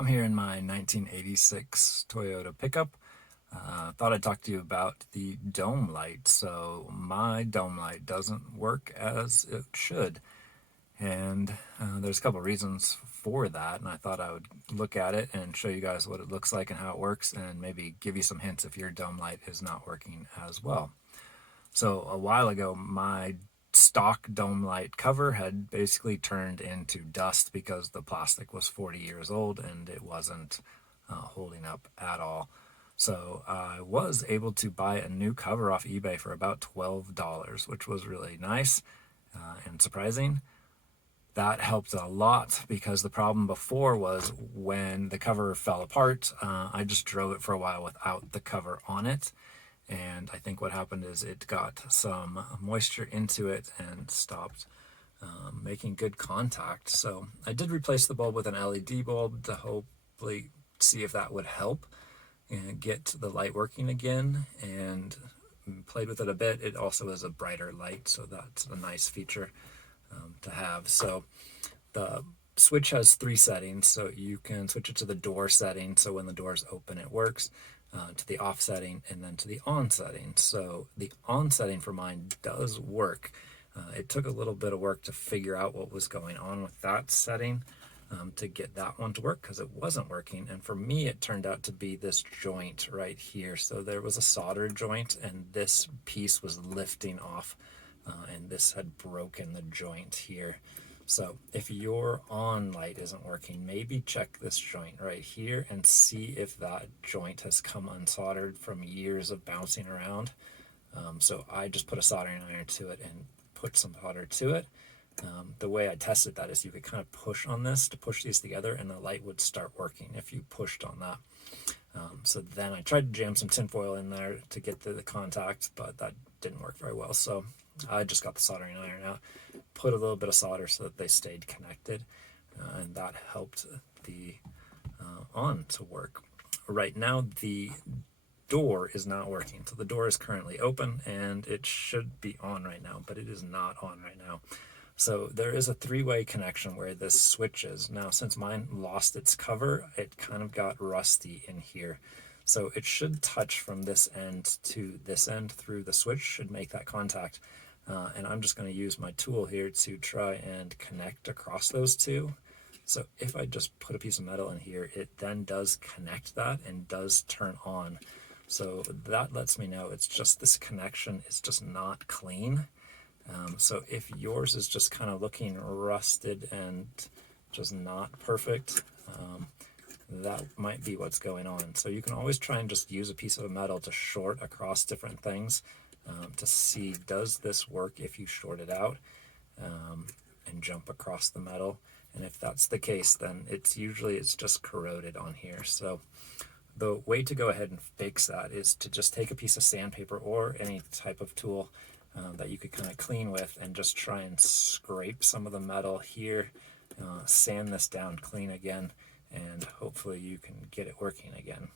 I'm here in my 1986 Toyota pickup. Thought I'd talk to you about the dome light. So my dome light doesn't work as it should. And there's a couple reasons for that. And I thought I would look at it and show you guys what it looks like and how it works, and maybe give you some hints if your dome light is not working as well. So a while ago, my stock dome light cover had basically turned into dust because the plastic was 40 years old and it wasn't holding up at all. So I was able to buy a new cover off eBay for about $12, which was really nice and surprising. That helped a lot because the problem before was when the cover fell apart, I just drove it for a while without the cover on it. And I think what happened is it got some moisture into it and stopped making good contact. So I did replace the bulb with an LED bulb to hopefully see if that would help and get the light working again, and played with it a bit. It also is a brighter light, so that's a nice feature to have. So the switch has 3 settings, so you can switch it to the door setting, so when the door is open it works, to the off setting, and then to the on setting. So the on setting for mine does work. It took a little bit of work to figure out what was going on with that setting to get that one to work, because it wasn't working. And for me, it turned out to be this joint right here. So there was a solder joint, and this piece was lifting off, and this had broken the joint here. So if your on light isn't working, maybe check this joint right here and see if that joint has come unsoldered from years of bouncing around. So I just put a soldering iron to it and put some solder to it. The way I tested that is you could kind of push on this to push these together, and the light would start working if you pushed on that. So then I tried to jam some tinfoil in there to get the contact, but that didn't work very well. So I just got the soldering iron out, put a little bit of solder so that they stayed connected, and that helped the on to work. Right now, the door is not working. So the door is currently open, and it should be on right now, but it is not on right now. So there is a 3-way connection where this switches. Now, since mine lost its cover, it kind of got rusty in here. So it should touch from this end to this end through the switch, should make that contact. And I'm just going to use my tool here to try and connect across those two. So if I just put a piece of metal in here, it then does connect that and does turn on. So that lets me know it's just this connection is just not clean. So if yours is just kind of looking rusted and just not perfect, that might be what's going on. So you can always try and just use a piece of metal to short across different things to see, does this work if you short it out and jump across the metal. And if that's the case, then it's just corroded on here. So the way to go ahead and fix that is to just take a piece of sandpaper or any type of tool that you could kind of clean with, and just try and scrape some of the metal here, sand this down clean again, and hopefully you can get it working again.